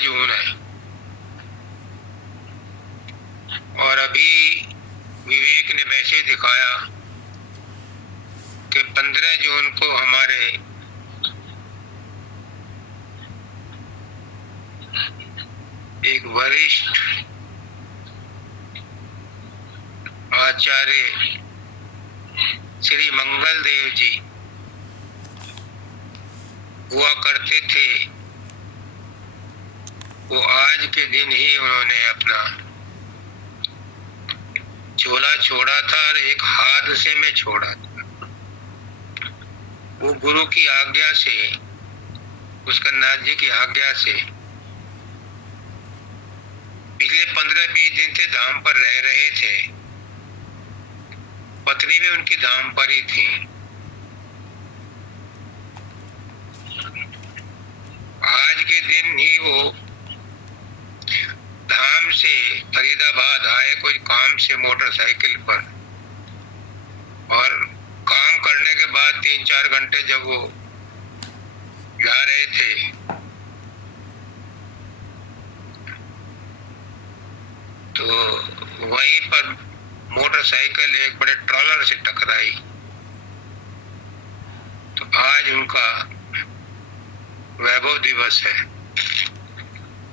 जून है और अभी विवेक ने मैसेज दिखाया कि 15 जून को हमारे एक वरिष्ठ आचार्य श्री मंगल देव जी हुआ करते थे, वो आज के दिन ही उन्होंने अपना चोला छोड़ा था और एक हादसे में छोड़ा था। वो गुरु की आज्ञा से, उसका नाथ जी की आज्ञा से पिछले 15-20 दिन से धाम पर रह रहे थे। पत्नी भी उनकी धाम पर ही थी। आज के दिन ही वो धाम से फरीदाबाद आए कोई काम से मोटरसाइकिल पर, और काम करने के बाद 3-4 घंटे जब वो जा रहे थे तो वहीं पर मोटरसाइकिल एक बड़े ट्रॉलर से टकराई। तो आज उनका वैभव दिवस है।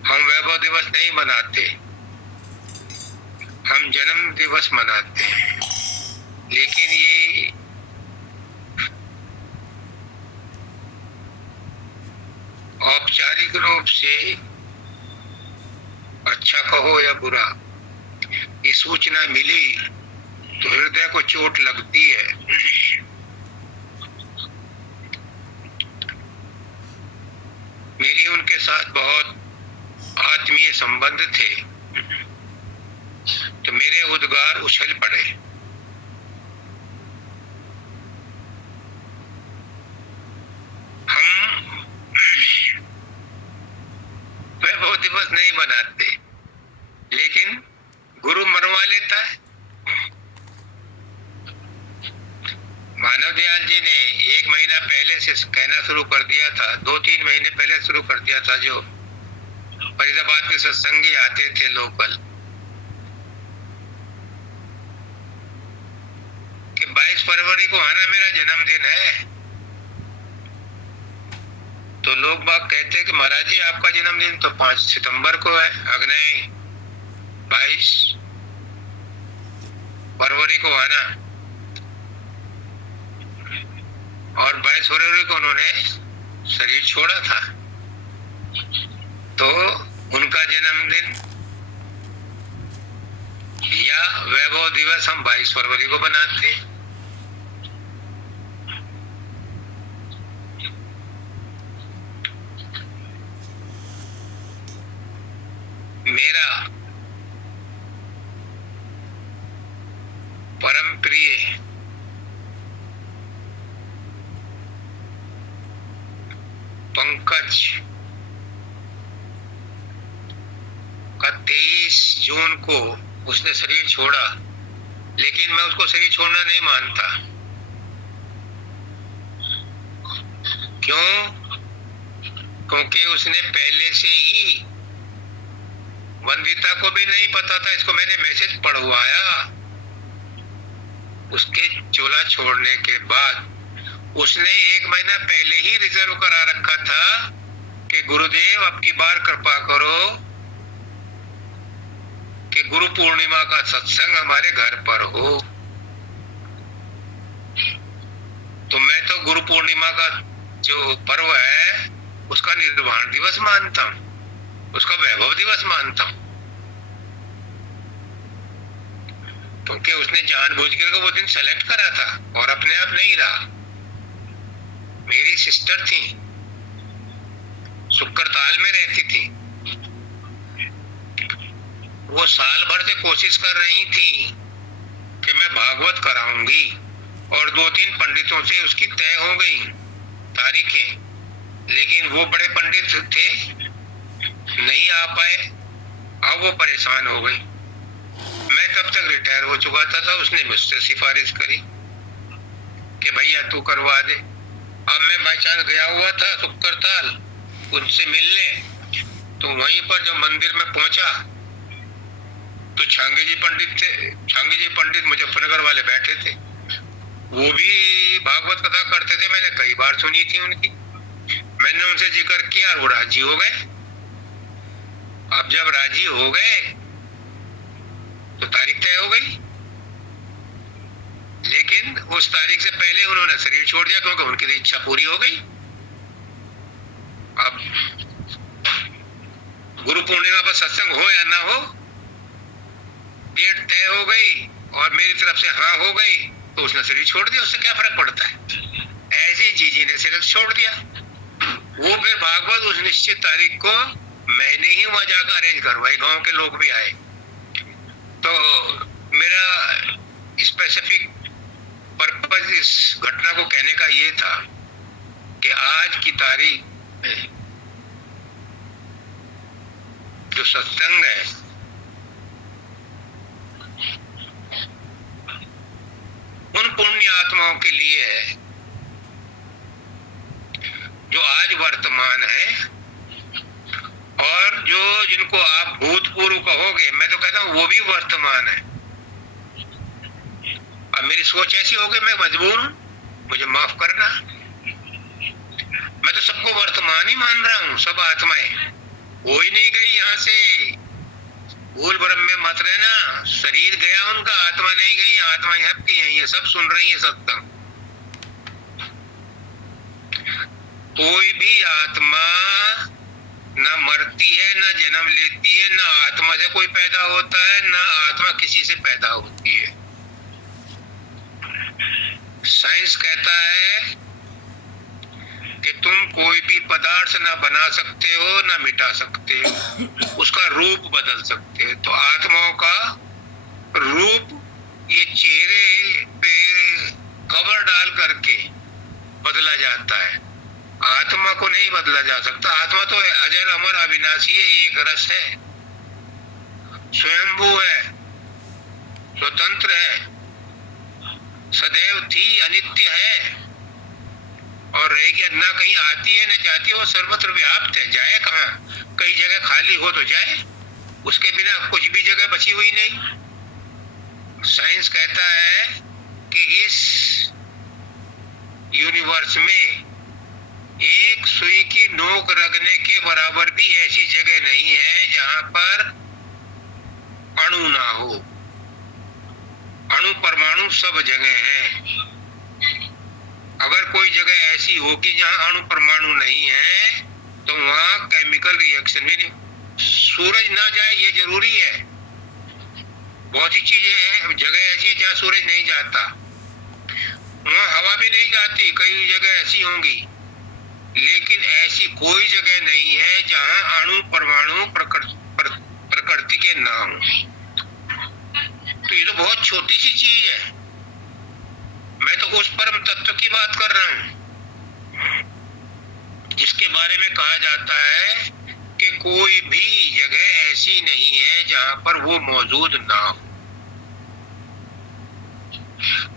हम वैभव दिवस नहीं मनाते, हम जन्म दिवस मनाते हैं। लेकिन ये औपचारिक रूप से, अच्छा कहो या बुरा, ये सूचना मिली तो हृदय को चोट लगती है। मेरी उनके साथ बहुत आत्मीय संबंध थे, तो मेरे उद्गार उछल पड़े। हम वैभव दिवस नहीं मनाते, लेकिन गुरु मनवा लेता है। मानव दयाल जी ने 1 महीना पहले से कहना शुरू कर दिया था, 2-3 महीने पहले शुरू कर दिया था। जो फरीदाबाद के सत्संगी आते थे लोकल, कि 22 फरवरी को आना, मेरा जन्मदिन है। तो लोग बाग कहते कि महाराज जी आपका जन्मदिन तो 5 सितंबर को है। अग्नि 22 फरवरी को आना, और 22 फरवरी को उन्होंने शरीर छोड़ा था। तो उनका जन्मदिन या वैभव दिवस हम 22 फरवरी को बनाते हैं। मेरा परम प्रिय पंकज का 23 जून को उसने शरीर छोड़ा, लेकिन मैं उसको शरीर छोड़ना नहीं मानता। क्यों? क्योंकि उसने पहले से ही, वंदिता को भी नहीं पता था, इसको मैंने मैसेज पढ़वाया। उसके चोला छोड़ने के बाद उसने 1 महीना पहले ही रिजर्व करा रखा था कि गुरुदेव अब की बार कृपा करो कि गुरु पूर्णिमा का सत्संग हमारे घर पर हो। तो मैं तो गुरु पूर्णिमा का जो पर्व है उसका निर्वाण दिवस मानता हूं, उसका वैभव दिवस मानता हूं। क्योंकि उसने जानबूझकर वो दिन सेलेक्ट करा था और अपने आप नहीं रहा। मेरी सिस्टर थी, शुक्रताल में रहती थी, वो साल भर से कोशिश कर रही थी कि मैं भागवत कराऊंगी, और 2-3 पंडितों से उसकी तय हो गई तारीखें, लेकिन वो बड़े पंडित थे, नहीं आ पाए। अब वो परेशान हो गई। मैं तब तक रिटायर हो चुका था। उसने मुझसे सिफारिश करी कि भैया तू करवा दे। अब मैं बाई चांस गया हुआ था शुक्रताल उनसे मिलने, तो वहीं पर जब मंदिर में पहुंचा तो छांगे जी पंडित थे। छांगे जी पंडित मुजफ्फरनगर वाले बैठे थे, वो भी भागवत कथा करते थे, मैंने कई बार सुनी थी उनकी। मैंने उनसे जिक्र किया, वो राजी हो गए। अब जब राजी हो गए तो तारीख तय हो गई, लेकिन उस तारीख से पहले उन्होंने शरीर छोड़ दिया क्योंकि उनकी इच्छा पूरी हो गई। अब गुरु पूर्णिमा पर सत्संग हो या ना हो, डेट तय हो गई और मेरी तरफ से हाँ हो गई, तो उसने शरीर छोड़ दिया, उससे क्या फर्क पड़ता है। ऐसे जीजी ने शरीर छोड़ दिया। वो फिर भागवत उस निश्चित तारीख को मैंने ही वहां जाकर अरेंज करवाई, गांव के लोग भी आए। तो मेरा स्पेसिफिक पर्पज इस घटना को कहने का ये था कि आज की तारीख में जो सत्संग है उन पुण्य आत्माओं के लिए है जो आज वर्तमान है, और जो जिनको आप भूतपूर्व कहोगे, मैं तो कहता हूं वो भी वर्तमान है। अब मेरी सोच ऐसी हो गई, मैं मजबूर हूं, मुझे माफ करना। मैं तो सबको वर्तमान ही मान रहा हूं, सब आत्माएं, कोई नहीं गई यहां से। भूल भ्रम में मत रहना, शरीर गया उनका, आत्मा नहीं गई, आत्माएं सबकी हैं, ये सब सुन रही है सत्संग। कोई भी आत्मा ना मरती है, ना जन्म लेती है, ना आत्मा से कोई पैदा होता है, ना आत्मा किसी से पैदा होती है। साइंस कहता है कि तुम कोई भी पदार्थ ना बना सकते हो, ना मिटा सकते हो, उसका रूप बदल सकते हो। तो आत्माओं का रूप ये चेहरे पे कवर डाल करके बदला जाता है, आत्मा को नहीं बदला जा सकता। आत्मा तो अजर अमर अविनाशी है, एक रस है, स्वयंभू है, स्वतंत्र है, सदैव थी, अनित्य है और रहेगी। ना कहीं आती है न जाती है, वो सर्वत्र व्याप्त है। जाए कहाँ? कई जगह खाली हो तो जाए, उसके बिना कुछ भी जगह बची हुई नहीं। साइंस कहता है कि इस यूनिवर्स में एक सुई की नोक रगने के बराबर भी ऐसी जगह नहीं है जहां पर अणु ना हो। अणु परमाणु सब जगह है। अगर कोई जगह ऐसी होगी जहां अणु परमाणु नहीं है तो वहां केमिकल रिएक्शन भी नहीं। सूरज ना जाए ये जरूरी है, बहुत सी चीजें हैं, जगह ऐसी है जहां सूरज नहीं जाता, वहां हवा भी नहीं जाती, कई जगह ऐसी होंगी, लेकिन ऐसी कोई जगह नहीं है जहां अणु परमाणु प्रकृति के ना हो। तो ये तो बहुत छोटी सी चीज है। मैं तो उस परम तत्व की बात कर रहा हूं जिसके बारे में कहा जाता है कि कोई भी जगह ऐसी नहीं है जहां पर वो मौजूद ना हो।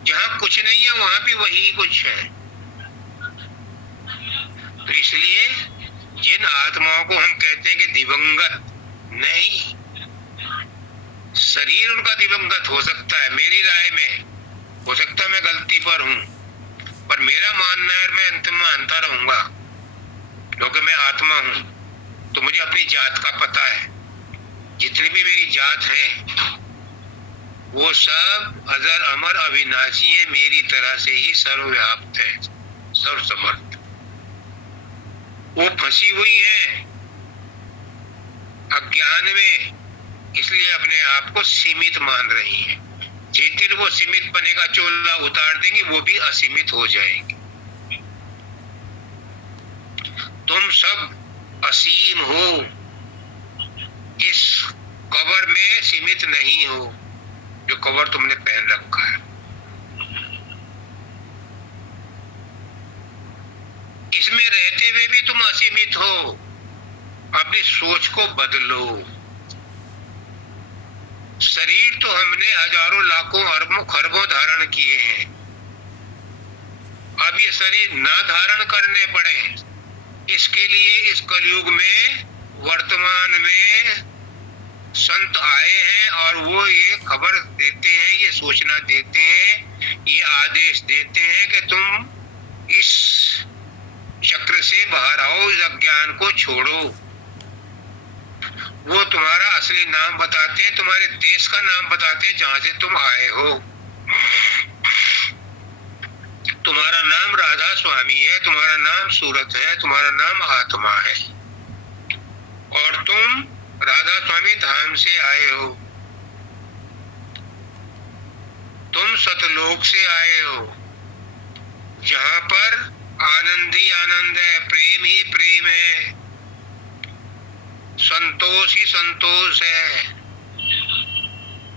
जहां कुछ नहीं है वहां भी वही कुछ है। तो इसलिए जिन आत्माओं को हम कहते हैं कि दिवंगत, नहीं, शरीर उनका दिवंगत हो सकता है, मेरी राय में हो सकता है, मैं गलती पर हूं, पर मेरा मानना है मैं अंतिम मानता रहूंगा क्योंकि मैं आत्मा हूं। तो मुझे अपनी जात का पता है, जितनी भी मेरी जात है वो सब अजर अमर अविनाशी है, मेरी तरह से ही सर्वव्याप्त है, सर्वसमर्थ। वो फंसी हुई है अज्ञान में, इसलिए अपने आप को सीमित मान रही है। जिस दिन वो सीमित बने का चोला उतार देंगे वो भी असीमित हो जाएंगे। तुम सब असीम हो, इस कवर में सीमित नहीं हो जो कवर तुमने पहन रखा है। इसमें रहते हुए भी तुम असीमित हो। अपनी सोच को बदलो। शरीर तो हमने हजारों लाखों अरबों खरबों धारण किए हैं, अब ये शरीर ना धारण करने पड़े, इसके लिए इस कलयुग में वर्तमान में संत आए हैं और वो ये खबर देते हैं, ये सूचना देते हैं, ये आदेश देते हैं कि तुम इस चक्र से बाहर आओ, इस अज्ञान को छोड़ो। वो तुम्हारा असली नाम बताते हैं, तुम्हारे देश का नाम बताते हैं जहां से तुम आए हो। तुम्हारा नाम राधा स्वामी है, तुम्हारा नाम सूरत है, तुम्हारा नाम आत्मा है और तुम राधा स्वामी धाम से आए हो। तुम सतलोक से आए हो जहां पर आनंद ही आनंद है, प्रेम ही प्रेम है, संतोष ही संतोष है।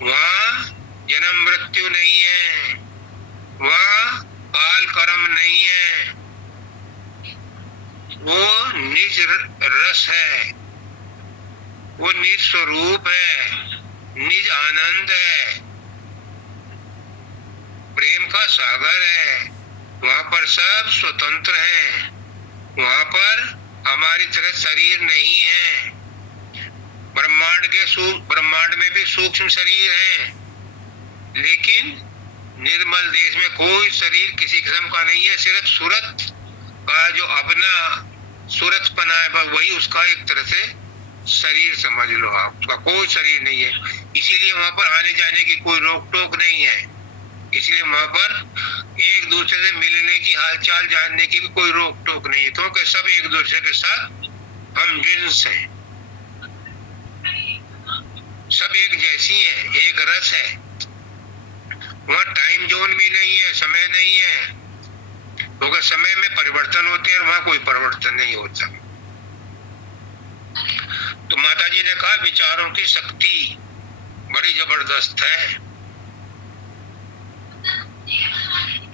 वहां जन्म मृत्यु नहीं है, वहां काल कर्म नहीं है, वो निज रस है, वो निज स्वरूप है, निज आनंद है, प्रेम का सागर है। वहां पर सब स्वतंत्र हैं, वहां पर हमारी तरह शरीर नहीं है। ब्रह्मांड में भी सूक्ष्म शरीर है, लेकिन निर्मल देश में कोई शरीर किसी किस्म का नहीं है। सिर्फ सूरत का जो अपना सूरतपना है वही उसका एक तरह से शरीर समझ लो आप, उसका कोई शरीर नहीं है। इसीलिए वहां पर आने जाने की कोई रोक टोक नहीं है, इसलिए वहां पर एक दूसरे से मिलने की, हालचाल जानने की भी कोई रोक टोक नहीं है, क्योंकि सब एक दूसरे के साथ हम जिन्स हैं, सब एक जैसी हैं, एक रस है। वहां टाइम जोन भी नहीं है, समय नहीं है, क्योंकि समय में परिवर्तन होते हैं और वहां कोई परिवर्तन नहीं होता। तो माता जी ने कहा विचारों की शक्ति बड़ी जबरदस्त है।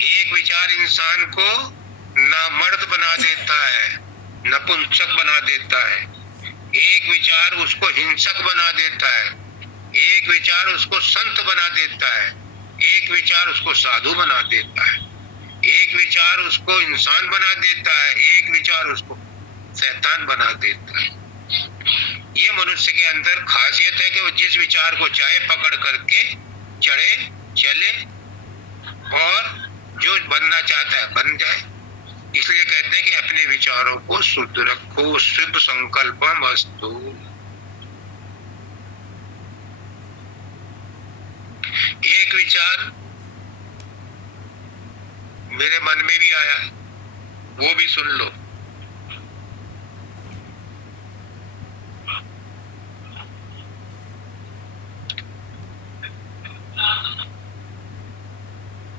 एक विचार इंसान को नामर्द बना देता है, नपुंसक बना देता है, एक विचार उसको हिंसक बना देता है, एक विचार उसको संत बना देता है, एक विचार उसको साधु बना देता है, एक विचार उसको इंसान बना देता है, एक विचार उसको शैतान बना देता है। ये मनुष्य के अंदर खासियत है कि वो जिस विचार को चाहे पकड़ करके चढ़े चले और जो बनना चाहता है बन जाए। इसलिए कहते हैं कि अपने विचारों को शुद्ध रखो, शुभ संकल्पम अस्तु। एक विचार मेरे मन में भी आया, वो भी सुन लो।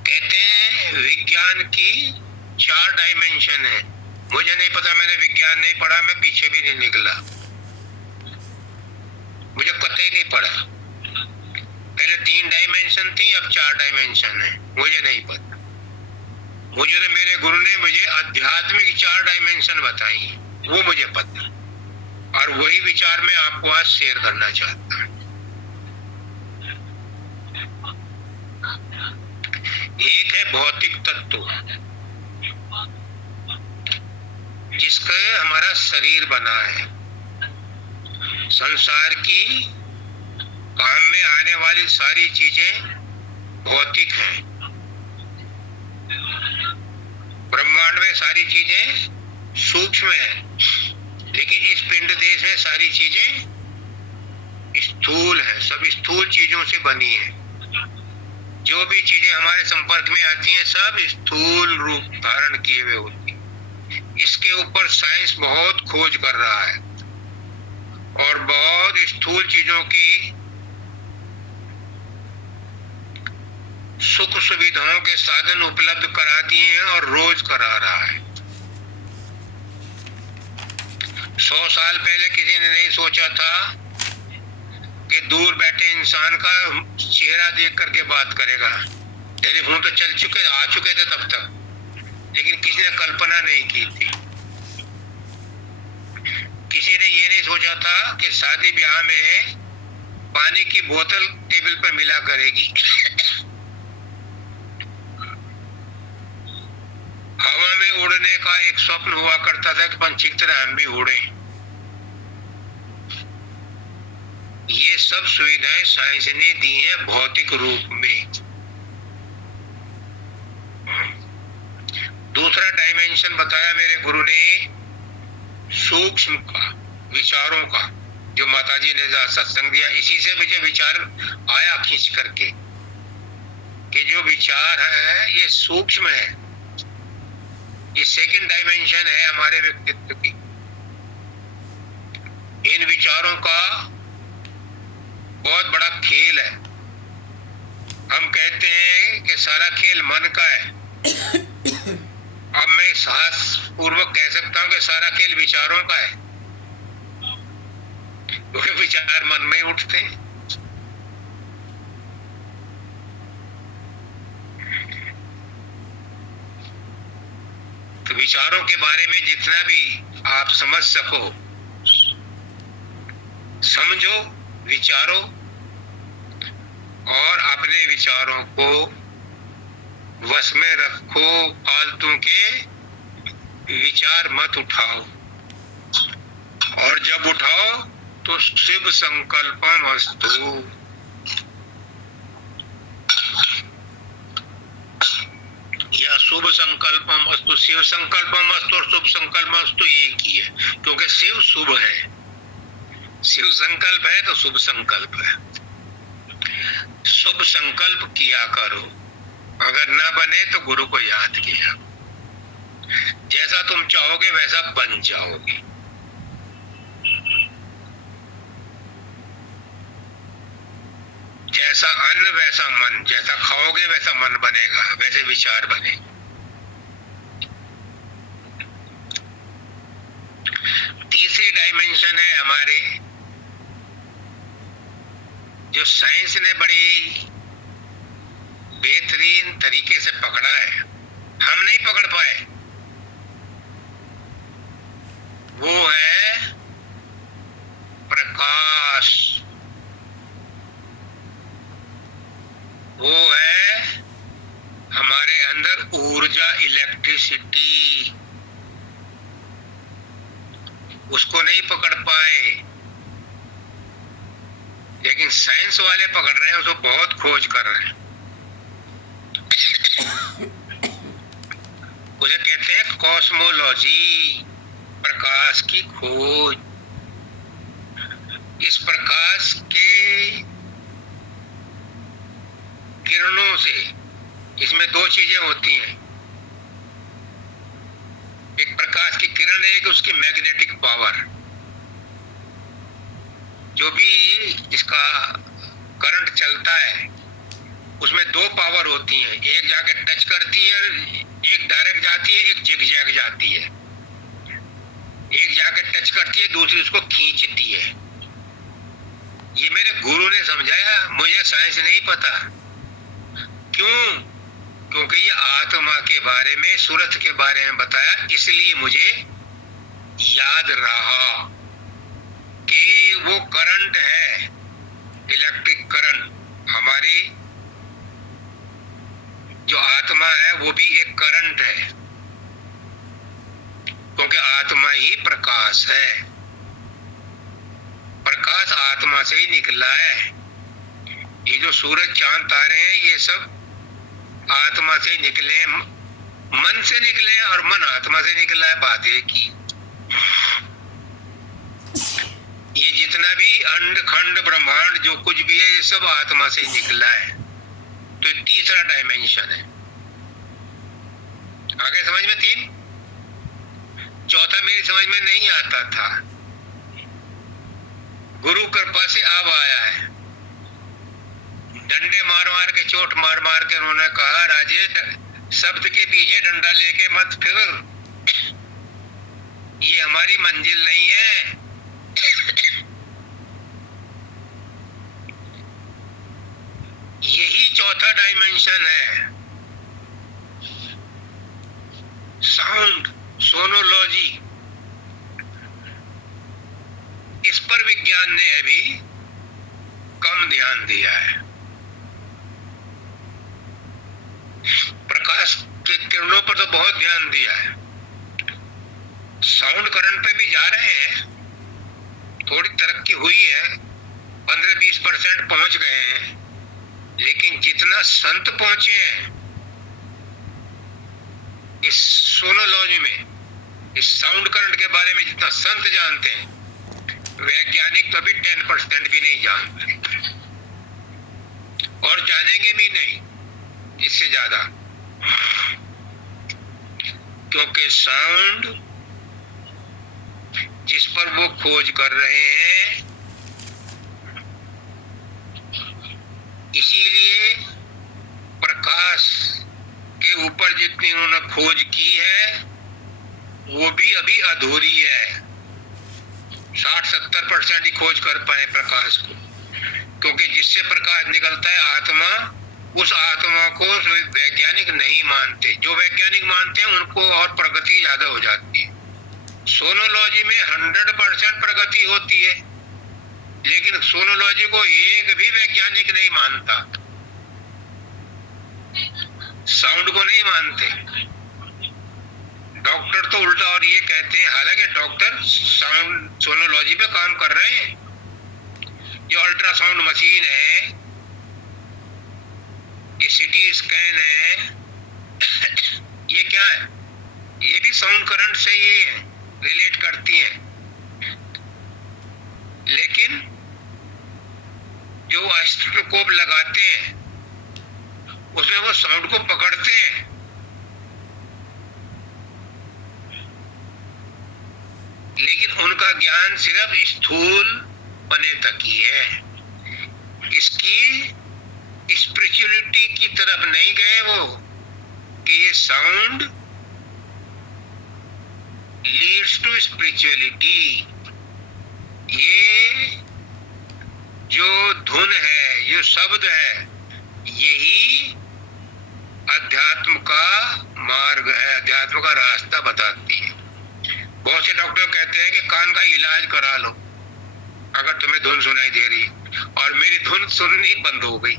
कहते हैं विज्ञान की 4 डायमेंशन है। मुझे नहीं पता, मैंने विज्ञान नहीं पढ़ा, मैं पीछे भी नहीं निकला, मुझे कतई नहीं पढ़ा। पहले 3 डायमेंशन थी, अब 4 डायमेंशन है, मुझे नहीं पता। मुझे तो मेरे गुरु ने मुझे आध्यात्मिक 4 डायमेंशन बताई, वो मुझे पता, और वही विचार मैं आपको आज शेयर करना चाहता हूँ। एक है भौतिक तत्व, जिसका हमारा शरीर बना है। संसार की काम में आने वाली सारी चीजें भौतिक हैं। ब्रह्मांड में सारी चीजें सूक्ष्म हैं, लेकिन इस पिंड देश में सारी चीजें स्थूल हैं, सब स्थूल चीजों से बनी है। जो भी चीजें हमारे संपर्क में आती हैं सब स्थूल रूप धारण किए हुए होती हैं। इसके ऊपर साइंस बहुत खोज कर रहा है और बहुत स्थूल चीजों की सुख सुविधाओं के साधन उपलब्ध करा दिए हैं और रोज करा रहा है। 100 साल पहले किसी ने नहीं सोचा था कि दूर बैठे इंसान का चेहरा देख करके बात करेगा। टेलीफोन तो आ चुके थे तब तक, लेकिन किसी ने कल्पना नहीं की थी। किसी ने ये नहीं सोचा था कि शादी ब्याह में पानी की बोतल टेबल पर मिला करेगी। हवा में उड़ने का एक स्वप्न हुआ करता था कि पंछी की तरह हम भी उड़े। सब सुविधाएं साइंस ने दी हैं भौतिक रूप में। दूसरा डायमेंशन बताया मेरे गुरु ने सूक्ष्म का, विचारों का, जो माताजी ने सत्संग दिया, इसी से मुझे विचार आया खींच करके कि जो विचार है ये सूक्ष्म है, ये सेकंड डायमेंशन है हमारे व्यक्तित्व की। इन विचारों का बहुत बड़ा खेल है। हम कहते हैं कि सारा खेल मन का है। अब मैं साहस पूर्वक कह सकता हूं कि सारा खेल विचारों का है, क्योंकि विचार मन में ही उठते हैं। तो विचारों के बारे में जितना भी आप समझ सको समझो, विचारो, और अपने विचारों को वश में रखो। फालतू के विचार मत उठाओ, और जब उठाओ तो शिव संकल्पमस्तु। या शुभ संकल्पमस्तु। शिव संकल्पमस्तु और शुभ संकल्पमस्तु एक ही है, क्योंकि शिव शुभ है। शिव संकल्प है तो शुभ संकल्प है। शुभ संकल्प किया करो, अगर ना बने तो गुरु को याद किया। जैसा तुम चाहोगे वैसा बन जाओगे। जैसा अन्न वैसा मन, जैसा खाओगे वैसा मन बनेगा, वैसे विचार बने। तीसरी डायमेंशन है हमारे, जो साइंस ने बड़ी बेहतरीन तरीके से पकड़ा है, हम नहीं पकड़ पाए। वो है प्रकाश, वो है हमारे अंदर ऊर्जा, इलेक्ट्रिसिटी। उसको नहीं पकड़ पाए, लेकिन साइंस वाले पकड़ रहे हैं, उसको बहुत खोज कर रहे हैं। उसे कहते हैं कॉस्मोलॉजी, प्रकाश की खोज। इस प्रकाश के किरणों से, इसमें दो चीजें होती हैं। एक प्रकाश की किरण है, एक उसकी मैग्नेटिक पावर। जो भी इसका करंट चलता है उसमें दो पावर होती हैं, एक जाके टच करती है, एक डायरेक्ट जाती है, एक जिगजैग जाती है। एक जाके टच करती है, दूसरी उसको खींचती है। ये मेरे गुरु ने समझाया, मुझे साइंस नहीं पता। क्यों? क्योंकि ये आत्मा के बारे में, सूरत के बारे में बताया, इसलिए मुझे याद रहा कि वो करंट है, इलेक्ट्रिक करंट। हमारी जो आत्मा है वो भी एक करंट है, क्योंकि आत्मा ही प्रकाश है। प्रकाश आत्मा से ही निकला है। ये जो सूरज चांद तारे हैं ये सब आत्मा से निकले, मन से निकले, और मन आत्मा से निकला है। बात एक ही। ये जितना भी अंड खंड ब्रह्मांड जो कुछ भी है, ये सब आत्मा से ही निकला है। तो तीसरा डायमेंशन है। आगे समझ में? तीन। चौथा मेरी समझ में नहीं आता था, गुरु कृपा से अब आया है। डंडे मार मार के, चोट मार मार के उन्होंने कहा, राजे शब्द के पीछे डंडा लेके मत फिर, ये हमारी मंजिल नहीं है। यही चौथा डायमेंशन है, साउंड, सोनोलॉजी। इस पर विज्ञान ने अभी कम ध्यान दिया है। प्रकाश के किरणों पर तो बहुत ध्यान दिया है, साउंड करंट पे भी जा रहे हैं, थोड़ी तरक्की हुई है, 15-20% पहुंच गए हैं, लेकिन जितना संत पहुंचे हैं इस सोनोलॉजी में, इस साउंड करंट के बारे में जितना संत जानते हैं, वैज्ञानिक तो अभी 10% भी नहीं जानते और जानेंगे भी नहीं इससे ज्यादा, क्योंकि साउंड जिस पर वो खोज कर रहे हैं, इसीलिए प्रकाश के ऊपर जितनी उन्होंने खोज की है वो भी अभी अधूरी है। 60-70% ही खोज कर पाए प्रकाश को, क्योंकि जिससे प्रकाश निकलता है आत्मा, उस आत्मा को वैज्ञानिक नहीं मानते। जो वैज्ञानिक मानते हैं उनको और प्रगति ज्यादा हो जाती है। सोनोलॉजी में 100% प्रगति होती है, लेकिन सोनोलॉजी को एक भी वैज्ञानिक नहीं मानता, साउंड को नहीं मानते। डॉक्टर तो उल्टा और ये कहते हैं, हालांकि डॉक्टर साउंड सोनोलॉजी पे काम कर रहे हैं। ये अल्ट्रासाउंड मशीन है, ये सिटी स्कैन है, ये क्या है? ये भी साउंड करंट से ये रिलेट करती हैं, लेकिन जो ऑसिलोस्कोप लगाते हैं उसमें वो साउंड को पकड़ते हैं, लेकिन उनका ज्ञान सिर्फ स्थूल पने तक ही है। इसकी स्पिरिचुअलिटी की तरफ नहीं गए वो, कि ये साउंड लीड्स टू स्पिरिचुअलिटी। ये जो धुन है, जो शब्द है, यही अध्यात्म का मार्ग है, अध्यात्म का रास्ता बताती है। बहुत से डॉक्टर कहते हैं कि कान का इलाज करा लो अगर तुम्हें धुन सुनाई दे रही, और मेरी धुन सुननी बंद हो गई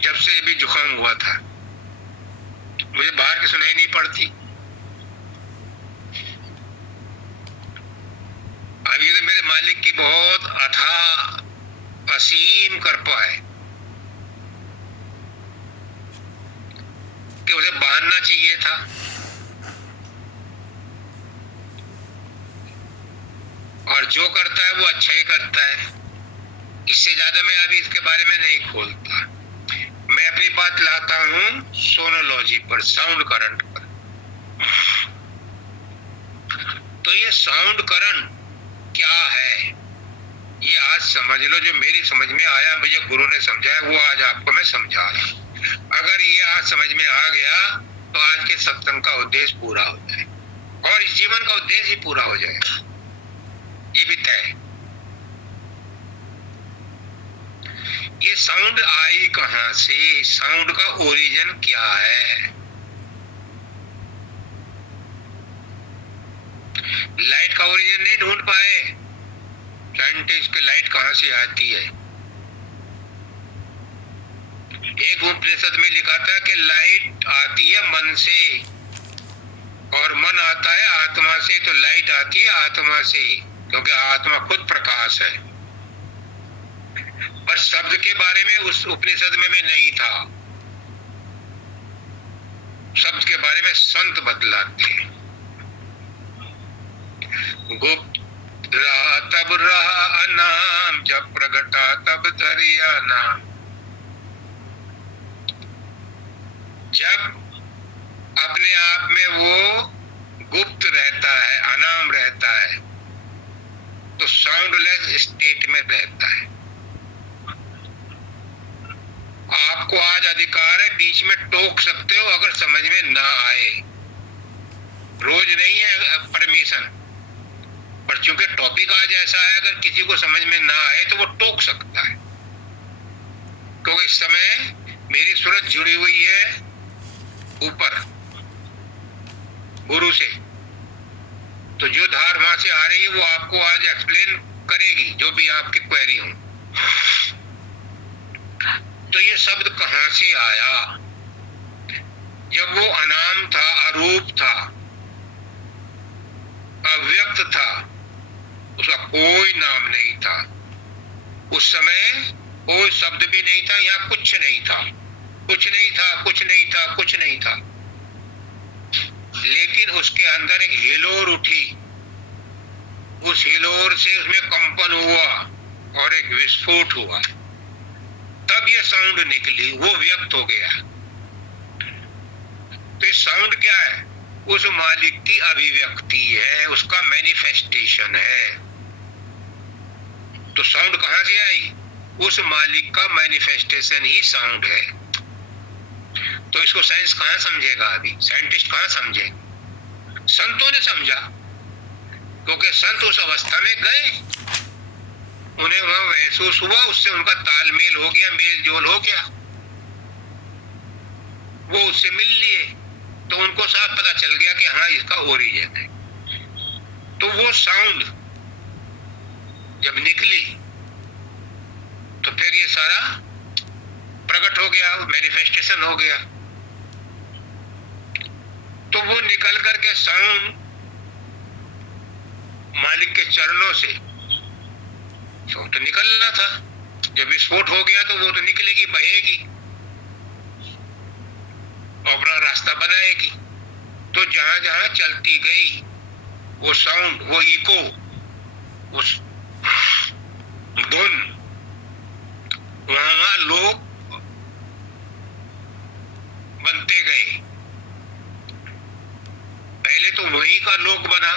जब से भी जुकाम हुआ था। मुझे बाहर की सुनाई नहीं पड़ती। अब ये तो मेरे मालिक की बहुत अथाह असीम कृपा है कि उसे बांधना चाहिए था, और जो करता है वो अच्छा ही करता है। इससे ज्यादा मैं अभी इसके बारे में नहीं खोलता। मैं अपनी बात लाता हूं सोनोलॉजी पर, साउंड करंट पर। तो ये साउंड करंट क्या है, ये आज समझ लो। जो मेरी समझ में आया, मुझे गुरु ने समझाया, वो आज आपको मैं समझा रहा हूं। अगर ये आज समझ में आ गया तो आज के सत्संग का उद्देश्य पूरा हो जाए, और इस जीवन का उद्देश्य ही पूरा हो जाएगा, ये भी तय। ये साउंड आई कहां से, साउंड का ओरिजिन क्या है? लाइट का ओरिजिन नहीं ढूंढ पाए साइंटिस्ट के, लाइट कहां से आती है। एक उपनिषद में लिखा था कि लाइट आती है मन से, और मन आता है आत्मा से, तो लाइट आती है आत्मा से, क्योंकि आत्मा खुद प्रकाश है। पर शब्द के बारे में उस उपनिषद में नहीं था। शब्द के बारे में संत बतलाते हैं। गुप्त रहा तब रहा अनाम, जब प्रगटा तब धरिया नाम। जब अपने आप में वो गुप्त रहता है, अनाम रहता है, तो साउंडलेस स्टेट में रहता है। आपको आज अधिकार है, बीच में टोक सकते हो अगर समझ में ना आए। रोज नहीं है परमिशन, पर चूंकि टॉपिक आज ऐसा है, अगर किसी को समझ में ना आए तो वो टोक सकता है, क्योंकि इस समय मेरी सूरत जुड़ी हुई है ऊपर गुरु से। तो जो धार वहां से आ रही है वो आपको आज एक्सप्लेन करेगी, जो भी आपकी क्वेरी हो। तो ये शब्द कहां से आया? जब वो अनाम था, अरूप था, अव्यक्त था, उसका कोई नाम नहीं था। उस समय कोई शब्द भी नहीं था, यहाँ कुछ नहीं था, कुछ नहीं था, कुछ नहीं था, कुछ नहीं था। लेकिन उसके अंदर एक हिलोर उठी, उस हिलोर से उसमें कंपन हुआ और एक विस्फोट हुआ, तब ये साउंड निकली, वो व्यक्त हो गया। तो साउंड क्या है? उस मालिक की अभिव्यक्ति है, उसका मैनिफेस्टेशन है। तो साउंड कहां से आई? उस मालिक का मैनिफेस्टेशन ही साउंड है। तो इसको साइंस कहां समझेगा? अभी साइंटिस्ट कहां समझेगा? संतों ने समझा, क्योंकि संत उस अवस्था में गए, उन्हें वहां महसूस हुआ, उससे उनका तालमेल हो गया, मेल जोल हो गया, वो उससे मिल लिए, तो उनको साफ पता चल गया कि हाँ इसका ओरिजिन है। तो वो साउंड जब निकली तो फिर ये सारा प्रकट हो गया, मैनिफेस्टेशन हो गया। तो वो निकल करके साउंड मालिक के चरणों से तो निकलना था। जब विस्फोट हो गया तो वो तो निकलेगी, बहेगी, अपना रास्ता बनाएगी। तो जहां जहां चलती गई वो साउंड, वो इको, उस धुन, वहां लोग बनते गए। पहले तो वहीं का लोक बना,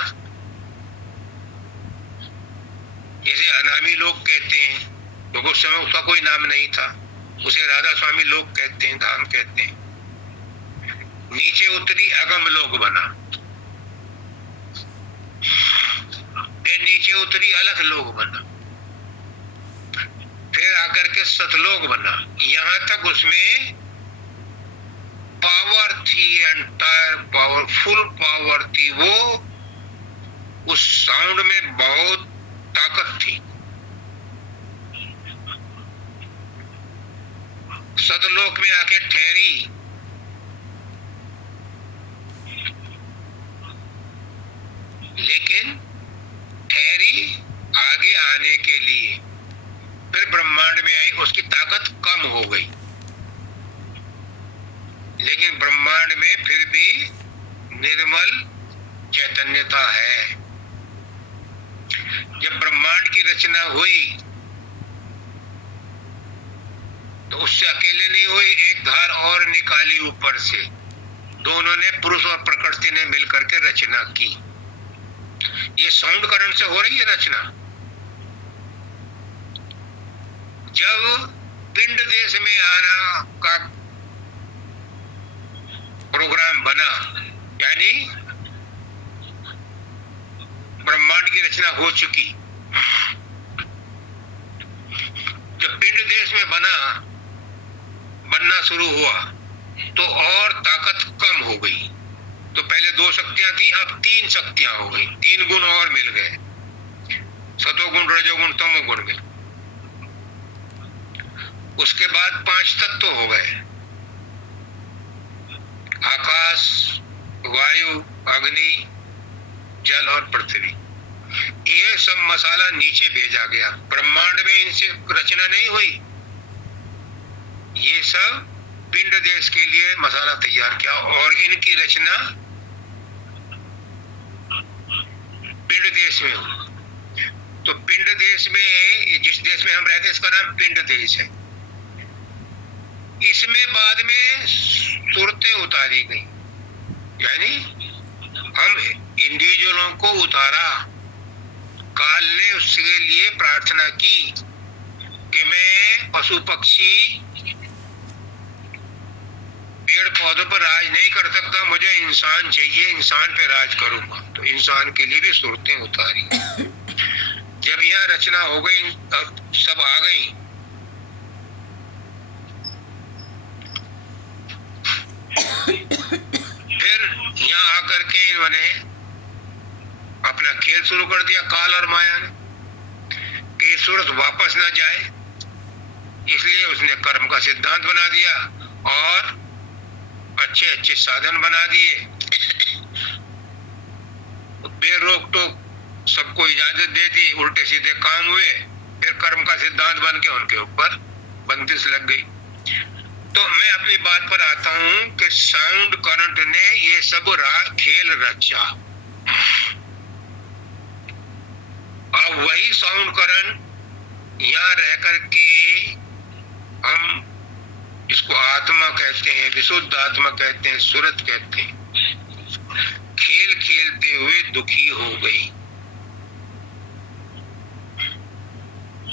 जैसे अनामी लोग कहते हैं, क्योंकि उस समय उसका कोई नाम नहीं था, उसे राधा स्वामी लोग कहते हैं, धाम कहते हैं। नीचे उतरी, अगम लोक बना, फिर नीचे उतरी, अलख लोक बना, फिर आकर के सतलोक बना। यहां तक उसमें पावर थी, एंटायर पावर, फुल पावर थी। वो उस साउंड में बहुत ताकत थी। सतलोक में आके ठहरी, लेकिन ठहरी आगे आने के लिए, फिर ब्रह्मांड में आई, उसकी ताकत कम हो गई, लेकिन ब्रह्मांड में फिर भी निर्मल चैतन्यता है। जब ब्रह्मांड की रचना हुई तो उससे अकेले नहीं हुई, एक धार और निकाली ऊपर से। दोनों ने, पुरुष और प्रकृति ने मिलकर के रचना की। ये साउंड करंट से हो रही है रचना। जब पिंड देश में आना का प्रोग्राम बना, यानी ब्रह्मांड की रचना हो चुकी, जब पिंड देश में बनना शुरू हुआ तो और ताकत कम हो गई। तो पहले 2 शक्तियां थी, अब 3 शक्तियां हो गई, 3 गुण और मिल गए, सतोगुण, रजोगुण, तमोगुण में। उसके बाद 5 तत्व हो गए, आकाश, वायु, अग्नि, जल और पृथ्वी। ये सब मसाला नीचे भेजा गया। ब्रह्मांड में इनसे रचना नहीं हुई, ये सब पिंड देश के लिए मसाला तैयार किया, और इनकी रचना पिंड देश में हुई। तो पिंड देश में, जिस देश में हम रहते हैं, इसका नाम पिंड देश है। इसमें बाद में सूरतें उतारी गई, यानी हम इंडिविजुअलों को उतारा। काल ने उसके लिए प्रार्थना की कि मैं पशु पक्षी पेड़ पौधों पर राज नहीं कर सकता, मुझे इंसान चाहिए, इंसान पे राज करूंगा। तो इंसान के लिए भी सूरतें उतारी। जब यहाँ रचना हो गई, सब आ गई, फिर यहाँ आकर के इन्होंने अपना खेल शुरू कर दिया, काल और माया ने, कि सूरत वापस ना जाए। इसलिए उसने कर्म का सिद्धांत बना दिया और अच्छे अच्छे साधन बना दिए। बेरोक टोक सबको इजाजत दे दी, उल्टे सीधे काम हुए, फिर कर्म का सिद्धांत बन के उनके ऊपर बंदिश लग गई। तो मैं अपनी बात पर आता हूं कि साउंड करंट ने ये सब खेल रचा। अब वही साउंड करंट यहाँ रह करके हम इसको आत्मा कहते हैं, विशुद्ध आत्मा कहते हैं, सूरत कहते हैं, खेल खेलते हुए दुखी हो गई।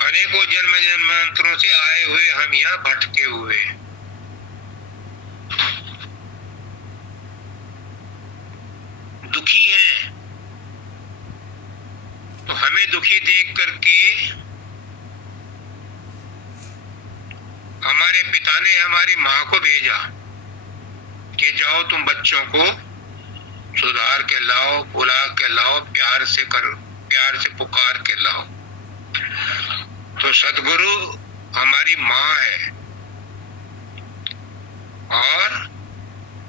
अनेकों जन्म जन्मांतरों से आए हुए हम यहाँ भटके हुए हैं। दुखी हैं, तो हमें दुखी देख करके हमारे पिता ने हमारी माँ को भेजा कि जाओ तुम बच्चों को सुधार के लाओ, बुला के लाओ, प्यार से पुकार के लाओ। तो सदगुरु हमारी माँ है और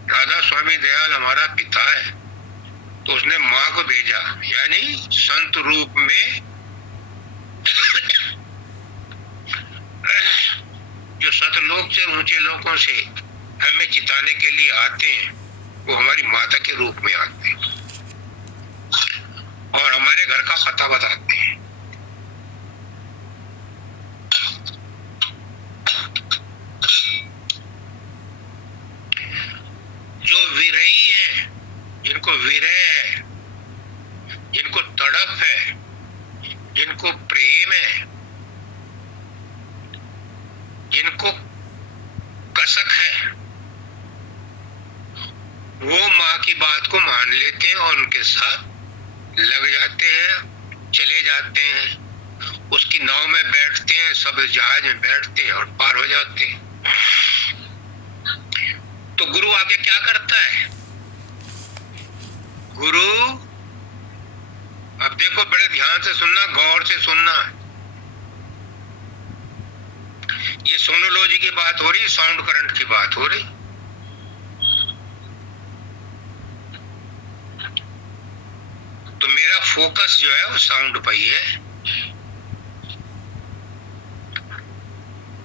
राधा स्वामी दयाल हमारा पिता है। तो उसने माँ को भेजा, यानी संत रूप में जो सतलोक से ऊंचे लोगों से हमें चिताने के लिए आते हैं, वो हमारी माता के रूप में आते हैं और हमारे घर का पता बताते हैं। जो विरही है, जिनको विरह है, जिनको तड़प है, जिनको प्रेम है, जिनको कसक है, वो माँ की बात को मान लेते हैं और उनके साथ लग जाते हैं, चले जाते हैं, उसकी नाव में बैठते हैं, सब जहाज में बैठते हैं और पार हो जाते हैं। तो गुरु आगे क्या करता है? गुरु, अब देखो बड़े ध्यान से सुनना, गौर से सुनना। ये सोनोलॉजी की बात हो रही, साउंड करंट की बात हो रही। तो मेरा फोकस जो है वो साउंड पर ही है।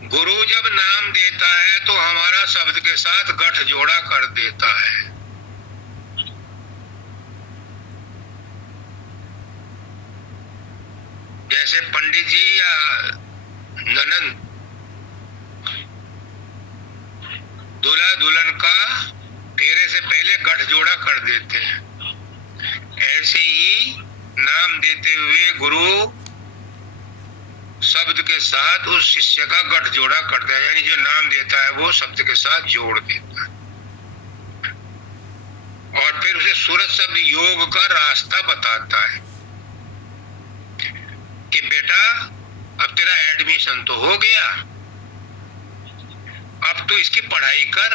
गुरु जब नाम देता है तो हमारा शब्द के साथ गठ जोड़ा कर देता है। जैसे पंडित जी या ननंद दूल्हा दुल्हन का फेरे से पहले गठ जोड़ा कर देते हैं, ऐसे ही नाम देते हुए गुरु शब्द के साथ उस शिष्य का गठ जोड़ा करता है, यानी जो नाम देता है वो शब्द के साथ जोड़ देता है और फिर उसे सूरत शब्द योग का रास्ता बताता है कि बेटा अब तेरा एडमिशन तो हो गया, अब तो इसकी पढ़ाई कर,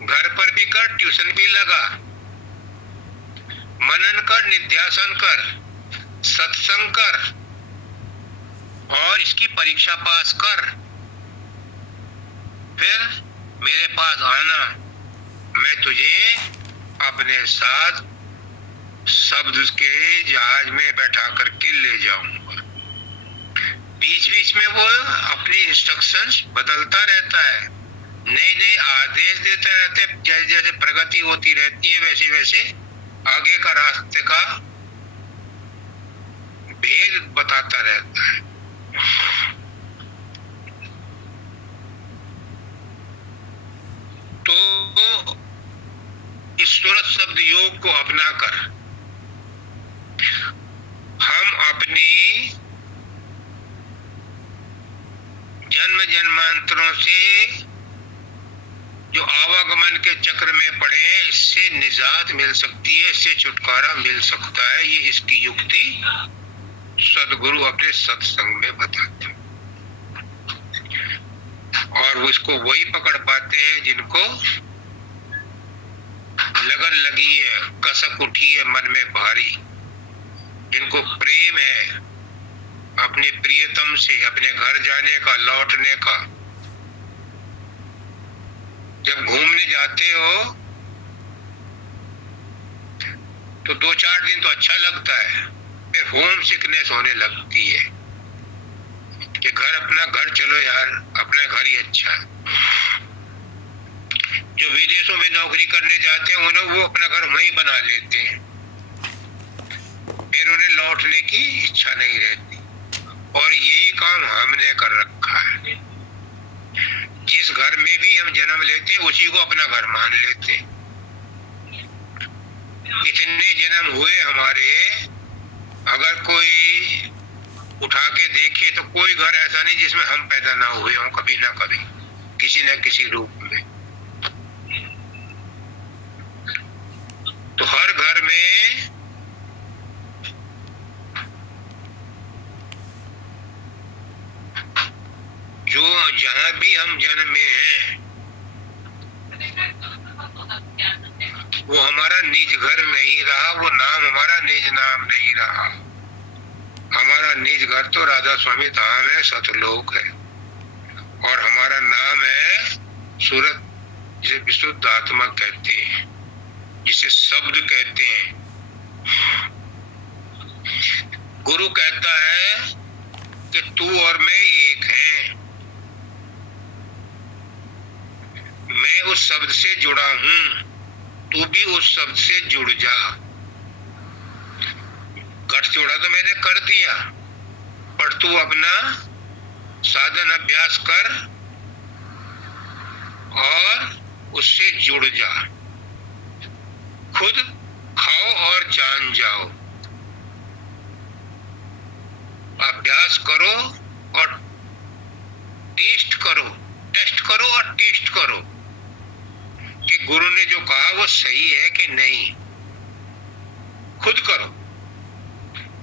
घर पर भी कर, ट्यूशन भी लगा, मनन कर, निध्यासन कर, सत्संग कर और इसकी परीक्षा पास कर, फिर मेरे पास आना, मैं तुझे अपने साथ शब्द के जहाज में बैठा करके ले जाऊंगा। बीच बीच में वो अपनी इंस्ट्रक्शंस बदलता रहता है, नए नए आदेश देता रहता है। जैसे जैसे प्रगति होती रहती है वैसे वैसे आगे का रास्ते का भेद बताता रहता है। तो इस सूरत शब्द योग को अपनाकर हम अपनी जन्म जन्मांतरों से जो आवागमन के चक्र में पड़े हैं, इससे निजात मिल सकती है, इससे छुटकारा मिल सकता है। ये इसकी युक्ति सदगुरु अपने सत्संग में बताते हैं और वो इसको वही पकड़ पाते हैं जिनको लगन लगी है, कसक उठी है मन में भारी, जिनको प्रेम है अपने प्रियतम से, अपने घर जाने का, लौटने का। जब घूमने जाते हो तो 2-4 दिन तो अच्छा लगता है, फिर होम सिकनेस होने लगती है कि घर अपना घर, चलो यार अपना घर ही अच्छा है। जो विदेशों में नौकरी करने जाते हैं उन्हें वो अपना घर वहीं बना लेते हैं, फिर उन्हें लौटने की इच्छा नहीं रहती। और यही काम हमने कर रखा है। जिस घर में भी हम जन्म लेते हैं उसी को अपना घर मान लेते हैं। इतने जन्म हुए हमारे, अगर कोई उठा के देखे तो कोई घर ऐसा नहीं जिसमें हम पैदा ना हुए हों कभी ना कभी, किसी न किसी रूप में। तो हर घर में जो जहां भी हम जन्मे हैं वो हमारा निज घर नहीं रहा, वो नाम हमारा निज नाम नहीं रहा। हमारा निज घर तो राधा स्वामी धाम है, सतलोक है, और हमारा नाम है सूरत, जिसे विशुद्ध आत्मा कहते हैं, जिसे शब्द कहते हैं। गुरु कहता है कि तू और मैं एक हैं, मैं उस शब्द से जुड़ा हूं, तू भी उस शब्द से जुड़ जा। गठजोड़ा तो मैंने कर दिया, पर तू अपना साधन अभ्यास कर और उससे जुड़ जा। खुद खाओ और जान जाओ, अभ्यास करो और टेस्ट करो, टेस्ट करो और टेस्ट करो कि गुरु ने जो कहा वो सही है कि नहीं। खुद करो,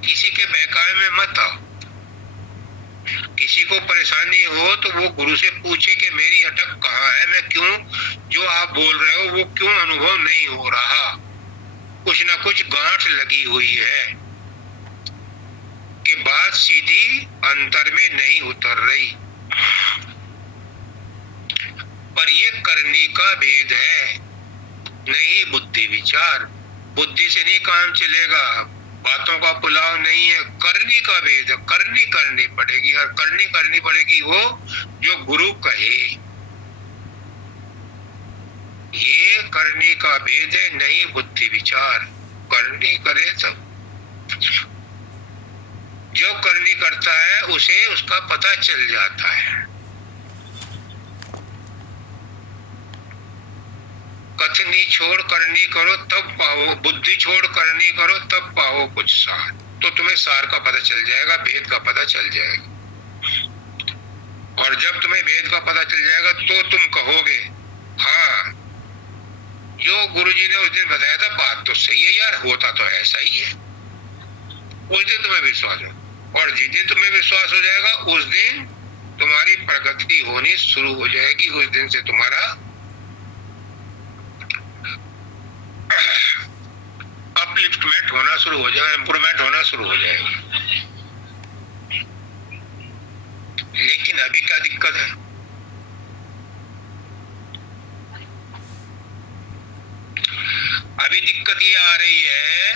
किसी के बहकावे में मत आओ। किसी को परेशानी हो तो वो गुरु से पूछे कि मेरी अटक कहाँ है, मैं क्यों, जो आप बोल रहे हो वो क्यों अनुभव नहीं हो रहा। कुछ ना कुछ गांठ लगी हुई है कि बात सीधी अंतर में नहीं उतर रही। पर ये करने का भेद है, नहीं बुद्धि विचार। बुद्धि से नहीं काम चलेगा, बातों का पुलाव नहीं है, करने का भेद है। करनी पड़ेगी, और करनी पड़ेगी वो जो गुरु कहे। ये करने का भेद है, नहीं बुद्धि विचार। करनी करे तो जो करनी करता है उसे उसका पता चल जाता है। कथनी छोड़ करनी करो तब पाओ, बुद्धि छोड़ करनी करो तब पाओ कुछ सार। तो तुम्हें सार का पता चल जाएगा, भेद का पता चल जाएगा। और जब तुम्हें भेद का पता चल जाएगा तो तुम कहोगे हाँ, जो गुरुजी ने उस दिन बताया था बात तो सही है यार, होता तो ऐसा ही है। उस दिन तुम्हें विश्वास हो, और जिस दिन तुम्हें विश्वास हो जाएगा उस दिन तुम्हारी प्रगति होनी शुरू हो जाएगी। उस दिन से तुम्हारा अपलिफ्टमेंट होना शुरू हो जाएगा, इंप्रूवमेंट होना शुरू हो जाएगा। लेकिन अभी क्या दिक्कत है? अभी दिक्कत ये आ रही है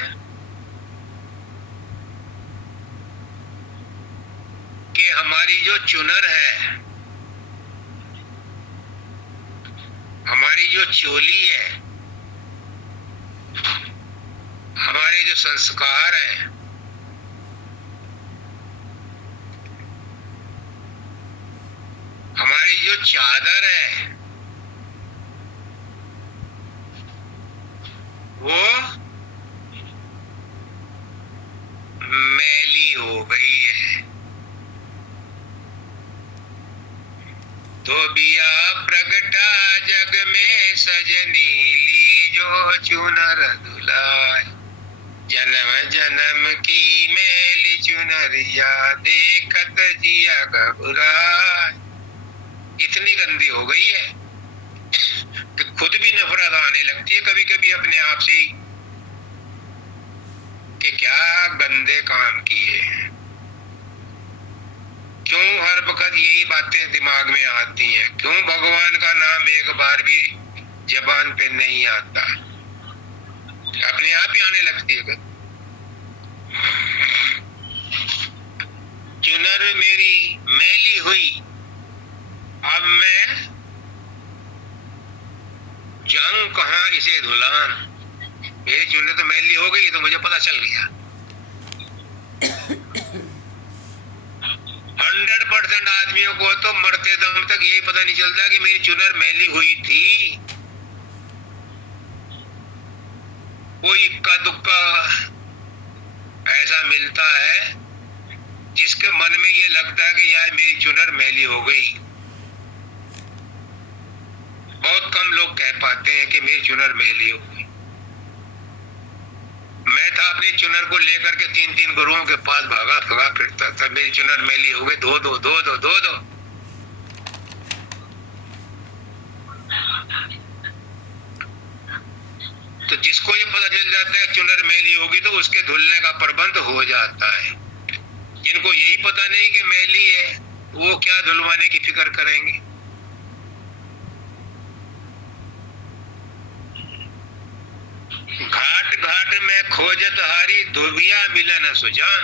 कि हमारी जो चुनर है, हमारी जो चोली है, हमारे जो संस्कार हैं, हमारी जो चादर है, वो मैली हो गई है। धोबिया प्रगटा जग में सजनी ली जो चुनर दुलाय, जन्म जन्म की मैली चुनरिया देखत जिया घबराय। इतनी गंदी हो गई है कि खुद भी नफरत आने लगती है कभी कभी अपने आप से ही कि क्या गंदे काम किए हैं। क्यों हर वक्त यही बातें दिमाग में आती हैं? क्यों भगवान का नाम एक बार भी जबान पे नहीं आता? अपने आप ही आने लगती है। चुनर मेरी मैली हुई, अब मैं जाऊं कहां इसे धुलान। मेरी चुनर तो मैली हो गई, तो मुझे पता चल गया। 100% आदमियों को तो मरते दम तक यही पता नहीं चलता कि मेरी चुनर मैली हुई थी। कोई इक्का दुक्का ऐसा मिलता है जिसके मन में ये लगता है कि यार मेरी चुनर मैली हो गई। बहुत कम लोग कह पाते हैं कि मेरी चुनर मैली हो गई। मैं था अपनी चुनर को लेकर के 3-3 गुरुओं के पास भागा फिरता था, मेरी चुनर मैली हो गई, धो दो धो दो धो दो। तो जिसको ये पता चल जाता है चुनर मैली होगी तो उसके धुलने का प्रबंध हो जाता है। जिनको यही पता नहीं कि मैली है, वो क्या धुलवाने की फिक्र करेंगे। घाट घाट में खोजत हारी, धोबिया मिलन सुजान।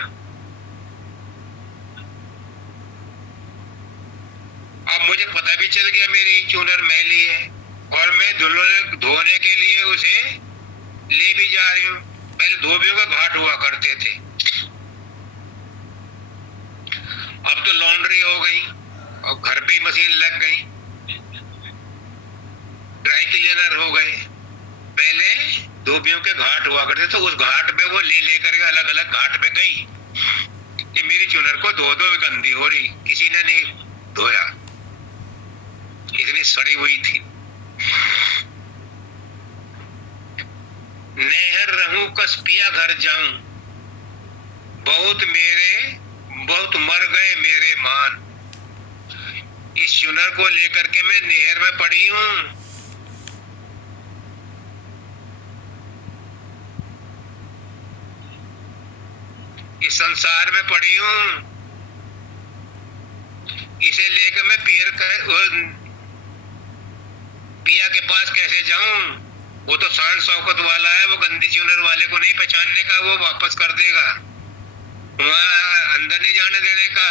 अब मुझे पता भी चल गया मेरी चुनर मैली है, और मैं धोने के लिए उसे ले भी जा रही हूँ। पहले धोबियों का घाट हुआ करते थे, अब तो लॉन्ड्री हो गई और घर पे ही मशीन लग गई, ड्राई क्लीनर हो गए। पहले धोबियों के घाट हुआ करते थे, उस घाट पे वो ले लेकर के अलग अलग घाट पे गई कि मेरी चुनर को धो दो, गंदी हो रही। किसी ने नहीं धोया, इतनी सड़ी हुई थी। नहर रहूं कस पिया घर जाऊं, बहुत मर गए मेरे मान। इस चुनर को लेकर के मैं नहर में पड़ी हूं। इस संसार में पड़ी हूं, इसे लेकर मैं पिया के पास कैसे जाऊं। वो तो शान शौकत वाला है, वो गंदी चुनर वाले को नहीं पहचानने का, वो वापस कर देगा, वहां अंदर नहीं जाने देने का।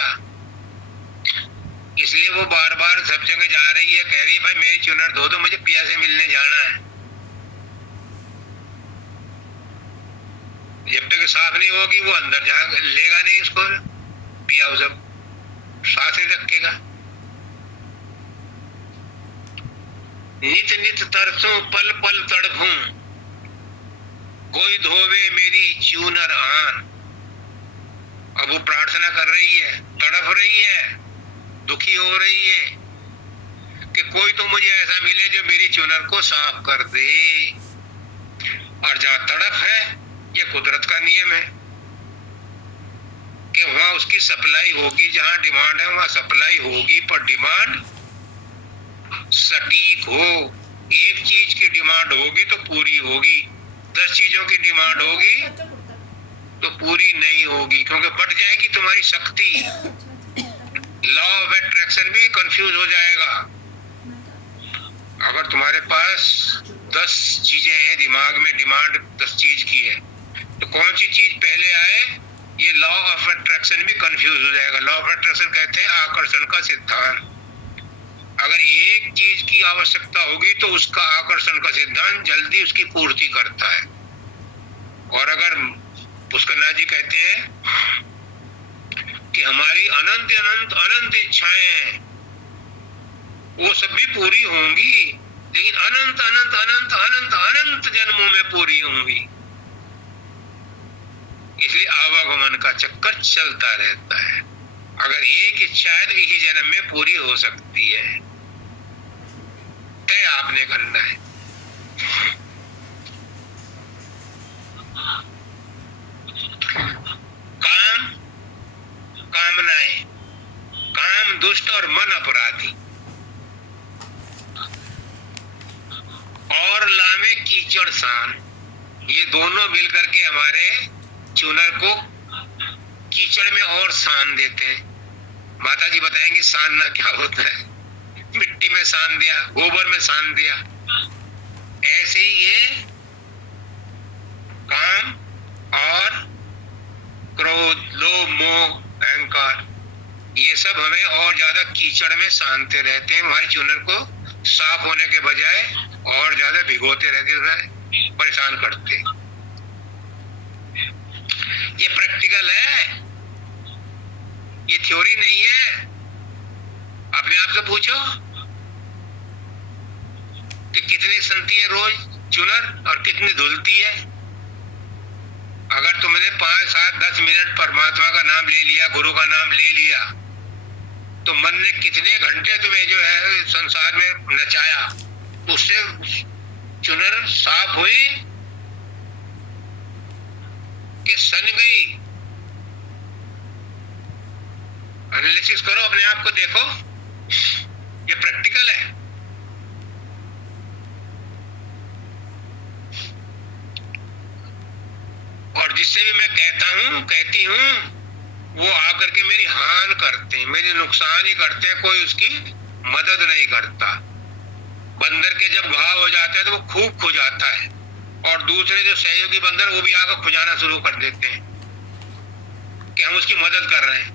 इसलिए वो बार बार सब जगह जा रही है, कह रही है भाई मेरी चुनर धो दो, मुझे पिया से मिलने जाना है। जब तक साफ नहीं होगी वो अंदर जा लेगा नहीं उसको, पिया वो सब साथ ही रखेगा। नित नित तरसों पल पल तड़पूं, कोई धोवे मेरी चुनर आन। अब वो प्रार्थना कर रही है, तड़प रही है, दुखी हो रही है कि कोई तो मुझे ऐसा मिले जो मेरी चुनर को साफ कर दे। और जहां तड़प है, ये कुदरत का नियम है कि वहां उसकी सप्लाई होगी, जहां डिमांड है वहां सप्लाई होगी, पर डिमांड सटीक हो। एक चीज की डिमांड होगी तो पूरी होगी, 10 चीजों की डिमांड होगी तो पूरी नहीं होगी, क्योंकि बढ़ जाएगी तुम्हारी शक्ति। लॉ ऑफ अट्रैक्शन भी कंफ्यूज हो जाएगा। अगर तुम्हारे पास 10 चीजें हैं दिमाग में, डिमांड 10 चीज की है, तो कौन सी चीज पहले आए, ये लॉ ऑफ अट्रैक्शन भी कंफ्यूज हो जाएगा। लॉ ऑफ अट्रैक्शन कहते हैं आकर्षण का सिद्धांत। अगर एक चीज की आवश्यकता होगी तो उसका आकर्षण का सिद्धांत जल्दी उसकी पूर्ति करता है। और अगर पुष्करनाथ जी कहते हैं कि हमारी अनंत अनंत अनंत इच्छाएं हैं, वो सब भी पूरी होंगी, लेकिन अनंत अनंत अनंत अनंत अनंत जन्मों में पूरी होंगी। इसलिए आवागमन का चक्कर चलता रहता है। अगर एक इच्छा है तो इसी जन्म में पूरी हो सकती है, तय आपने करना है। काम, कामनाएं, काम दुष्ट और मन अपराधी, और लामे कीचड़ सान, ये दोनों मिलकर के हमारे चुनर को कीचड़ में और सान देते हैं। माता जी बताएंगे सानना क्या होता है। मिट्टी में सान दिया, गोबर में सान दिया। ऐसे ही ये काम और क्रोध, लोभ, मोह, अहंकार, ये सब हमें और ज्यादा कीचड़ में सानते रहते हैं, हमारे चुनर को साफ होने के बजाय और ज्यादा भिगोते रहते, परेशान करते। ये प्रैक्टिकल है, ये थ्योरी नहीं है। अपने आप से पूछो कि कितनी सनती है रोज चुनर और कितनी धुलती है। अगर तुमने 5, 7, 10 मिनट परमात्मा का नाम ले लिया, गुरु का नाम ले लिया, तो मन ने कितने घंटे तुम्हें जो है संसार में नचाया, उससे चुनर साफ हुई कि सन गई। एनालिसिस करो, अपने आप को देखो, ये प्रैक्टिकल है। और जिससे भी मैं कहता हूं, कहती हूं, वो आकर के मेरी हान करते हैं, मेरी नुकसान ही करते हैं, कोई उसकी मदद नहीं करता। बंदर के जब घाव हो जाते हैं तो वो खूब खुजाता है, और दूसरे जो सहयोगी बंदर वो भी आकर खुजाना शुरू कर देते हैं कि हम उसकी मदद कर रहे हैं,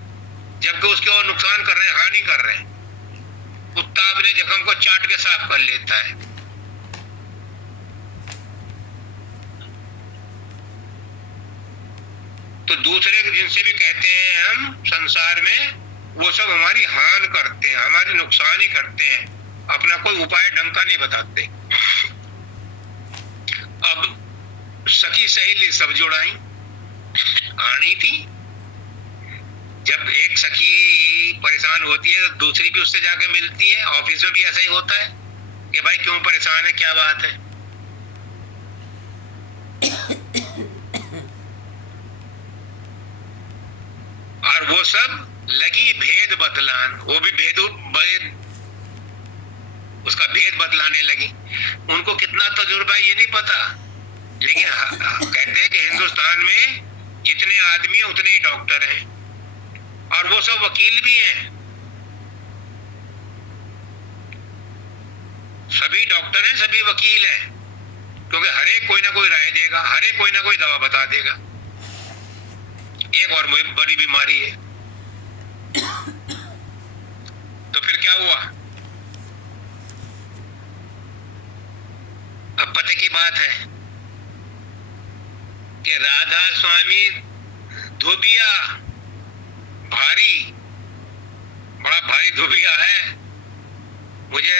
जबकि उसके और नुकसान कर रहे हैं, हानि कर रहे हैं। कुत्ता अपने जख्म को चाट के साफ कर लेता है। तो दूसरे जिनसे भी कहते हैं हम संसार में, वो सब हमारी हानि करते हैं, हमारी नुकसान ही करते हैं, अपना कोई उपाय ढंग का नहीं बताते। अब सखी सहेली सब जुड़ाई आनी थी। जब एक सखी परेशान होती है तो दूसरी भी उससे जाके मिलती है। ऑफिस में भी ऐसा ही होता है कि भाई क्यों परेशान है, क्या बात है। और वो सब लगी भेद बतलान, वो भी उसका भेद बतलाने लगी। उनको कितना तजुर्बा ये नहीं पता, लेकिन कहते हैं कि हिंदुस्तान में जितने आदमी हैं उतने ही डॉक्टर हैं, और वो सब वकील भी हैं। सभी डॉक्टर हैं, सभी वकील हैं, क्योंकि हर एक कोई ना कोई राय देगा, हर एक कोई ना कोई दवा बता देगा। एक और बड़ी बीमारी है। तो फिर क्या हुआ? अब पते की बात है कि राधा स्वामी धोबिया, बड़ा भारी धोबिया है। मुझे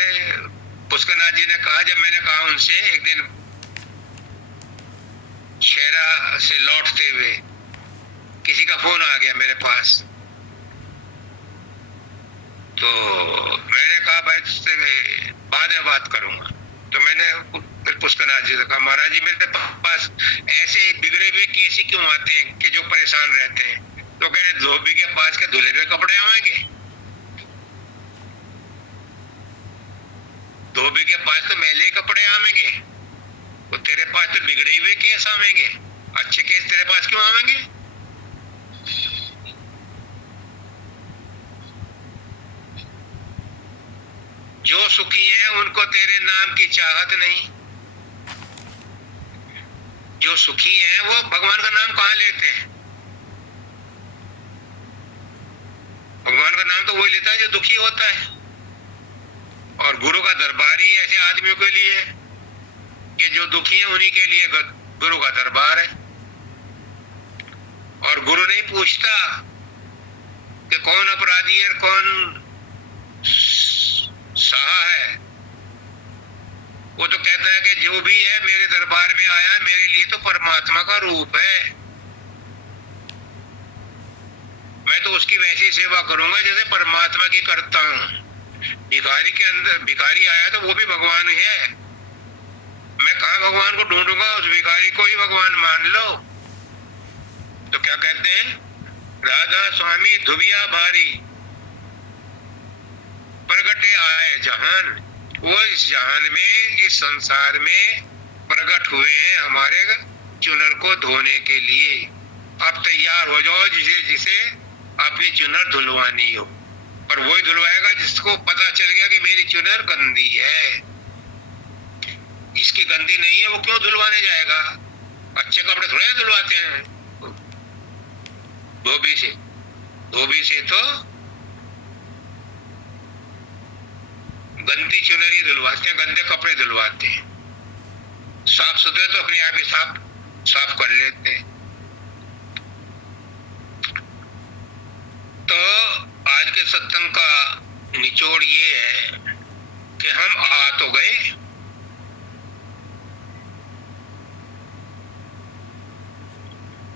पुष्करनाथ जी ने कहा, जब मैंने कहा उनसे एक दिन शेरा से लौटते हुए, किसी का फोन आ गया मेरे पास, तो मैंने कहा भाई तुझसे बाद में बात करूंगा। तो मैंने फिर पुष्करनाथ जी से कहा, महाराज जी मेरे पास ऐसे बिगड़े हुए केस ही क्यों आते हैं कि जो परेशान रहते हैं? तो कह रहे धोबी के पास के धुले हुए कपड़े आएंगे, धोबी के पास तो मैले कपड़े आवेंगे, तो तेरे पास तो बिगड़े हुए केस आवेंगे, अच्छे केस तेरे पास क्यों आवेंगे? जो सुखी है उनको तेरे नाम की चाहत नहीं। जो सुखी है वो भगवान का नाम कहां लेते हैं? भगवान का नाम तो वही लेता है जो दुखी होता है। और गुरु का दरबार ही ऐसे आदमियों के लिए है कि जो दुखी है उन्हीं के लिए गुरु का दरबार है। और गुरु नहीं पूछता कि कौन अपराधी है, कौन सहा है। वो तो कहता है कि जो भी है मेरे दरबार में आया, मेरे लिए तो परमात्मा का रूप है, मैं तो उसकी वैसी सेवा करूंगा जैसे परमात्मा की करता हूं। भिखारी के अंदर भिखारी आया तो वो भी भगवान ही है। मैं कहां भगवान को ढूंढूंगा? उस भिखारी को ही भगवान मान लो। तो क्या कहते हैं? राधा स्वामी धुबिया भारी, प्रगटे आए जहान। वो इस जहान में, इस संसार में प्रकट हुए हैं हमारे चुनर को धोने के लिए। अब तैयार हो जाओ, जिसे जिसे अपनी चुनर धुलवानी हो। पर वही धुलवाएगा जिसको पता चल गया कि मेरी चुनर गंदी है। इसकी गंदी नहीं है, वो क्यों धुलवाने जाएगा? अच्छे कपड़े थोड़े धुलवाते हैं धोबी से। धोबी से तो गंदी चुनरी धुलवाते हैं, गंदे कपड़े धुलवाते हैं। साफ सुथरे तो अपने आप ही साफ कर लेते हैं। तो आज के सत्संग का निचोड़ ये है कि हम आ तो गए,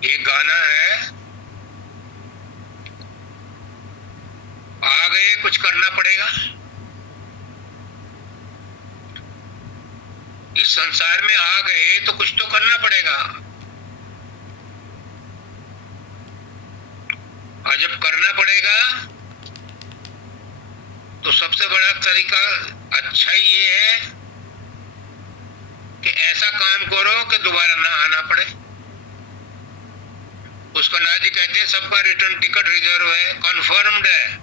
एक गाना है, आ गए कुछ करना पड़ेगा। इस संसार में आ गए तो कुछ तो करना पड़ेगा, और जब करना पड़ेगा तो सबसे बड़ा तरीका अच्छा ये है कि ऐसा काम करो कि दोबारा ना आना पड़े। उसका नाजी कहते हैं सबका रिटर्न टिकट रिजर्व है, कन्फर्म्ड है।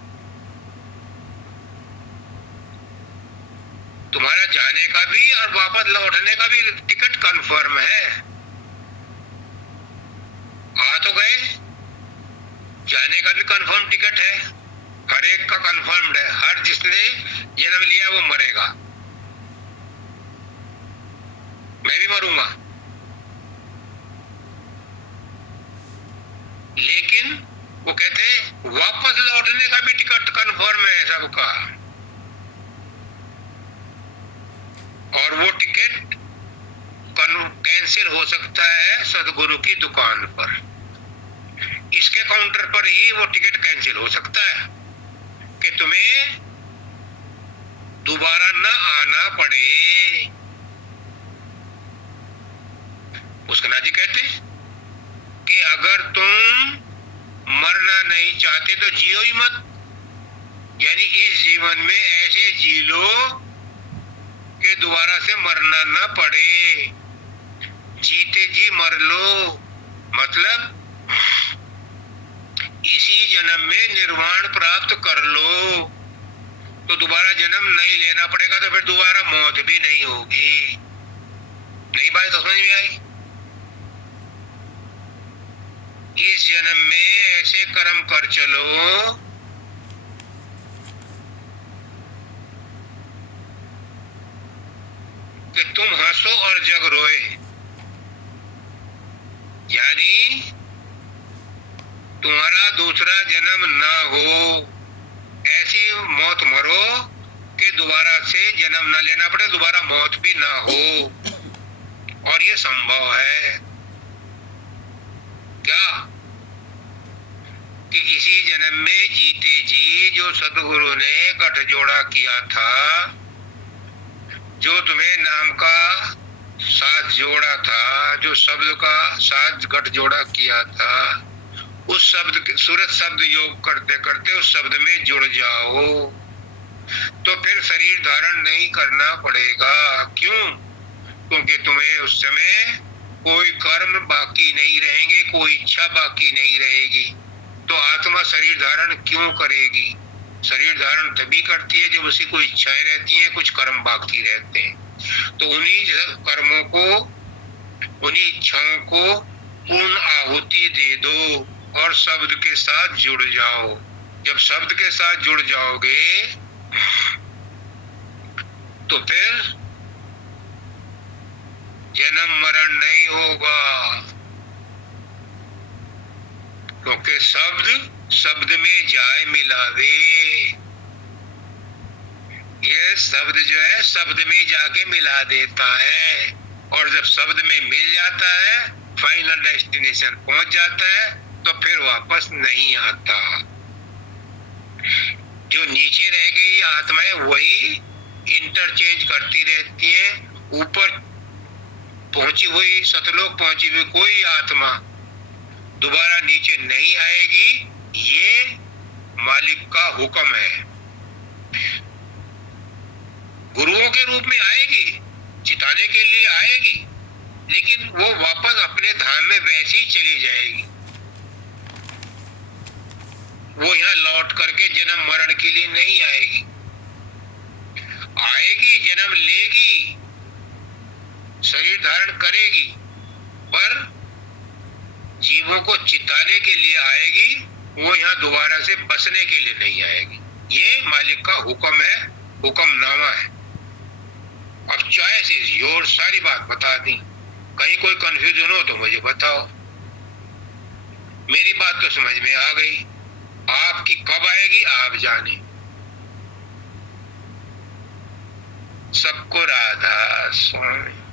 तुम्हारा जाने का भी और वापस लौटने का भी टिकट कन्फर्म है। आ तो गए, जाने का भी कन्फर्म टिकट है, हर एक का कन्फर्म्ड है। हर जिसने जन्म लिया वो मरेगा, मैं भी मरूंगा, लेकिन वो कहते हैं वापस लौटने का भी टिकट कन्फर्म है सबका, और वो टिकट कैंसिल हो सकता है सदगुरु की दुकान पर। इसके काउंटर पर ही वो टिकट कैंसिल हो सकता है कि तुम्हें दोबारा ना आना पड़े। उसका नाजी कहते कि अगर तुम मरना नहीं चाहते तो जियो ही मत, यानी इस जीवन में ऐसे जी लो कि दोबारा से मरना ना पड़े। जीते जी मर लो, मतलब इसी जन्म में निर्वाण प्राप्त कर लो तो दोबारा जन्म नहीं लेना पड़ेगा, तो फिर दोबारा मौत भी नहीं होगी। नहीं बात तो समझ में आई? इस जन्म में ऐसे कर्म कर चलो कि तुम हंसो और जग रोए, यानी तुम्हारा दूसरा जन्म ना हो, ऐसी मौत मरो कि दोबारा से जन्म ना लेना पड़े, दोबारा मौत भी ना हो। और ये संभव है क्या कि इसी जन्म में जीते जी जो सदगुरु ने गठजोड़ा किया था, जो तुम्हें नाम का साथ जोड़ा था, जो शब्द का साथ गठजोड़ा किया था, उस शब्द के सूरत शब्द योग करते करते उस शब्द में जुड़ जाओ तो फिर शरीर धारण नहीं करना पड़ेगा। क्यों? क्योंकि तुम्हें उस समय कोई कर्म बाकी नहीं रहेंगे, कोई इच्छा बाकी नहीं रहेगी। तो आत्मा शरीर धारण क्यों करेगी? शरीर धारण तभी करती है जब उसी को इच्छाएं रहती हैं, कुछ कर्म बाकी रहते हैं। तो उन्हीं कर्मों को, उन्हीं इच्छाओं को पूर्ण आहुति दे दो और शब्द के साथ जुड़ जाओ। जब शब्द के साथ जुड़ जाओगे तो फिर जन्म मरण नहीं होगा, क्योंकि शब्द में जाए मिलावे। ये शब्द जो है शब्द में जाके मिला देता है, और जब शब्द में मिल जाता है, फाइनल डेस्टिनेशन पहुंच जाता है, तो फिर वापस नहीं आता। जो नीचे रह गई आत्माएं वही इंटरचेंज करती रहती है। ऊपर पहुंची हुई, सतलोक पहुंची हुई कोई आत्मा दोबारा नीचे नहीं आएगी, ये मालिक का हुक्म है। गुरुओं के रूप में आएगी, चिताने के लिए आएगी, लेकिन वो वापस अपने धाम में वैसे ही चली जाएगी। वो यहाँ लौट करके जन्म मरण के लिए नहीं आएगी। आएगी, जन्म लेगी, शरीर धारण करेगी, पर जीवों को चिताने के लिए आएगी। वो यहाँ दोबारा से बसने के लिए नहीं आएगी। ये मालिक का हुक्म है, हुक्मनामा है। अब चॉइस इज योर, सारी बात बता दी। कहीं कोई कंफ्यूजन हो तो मुझे बताओ। मेरी बात तो समझ में आ गई, आपकी कब आएगी आप जाने। सबको राधा स्वामी।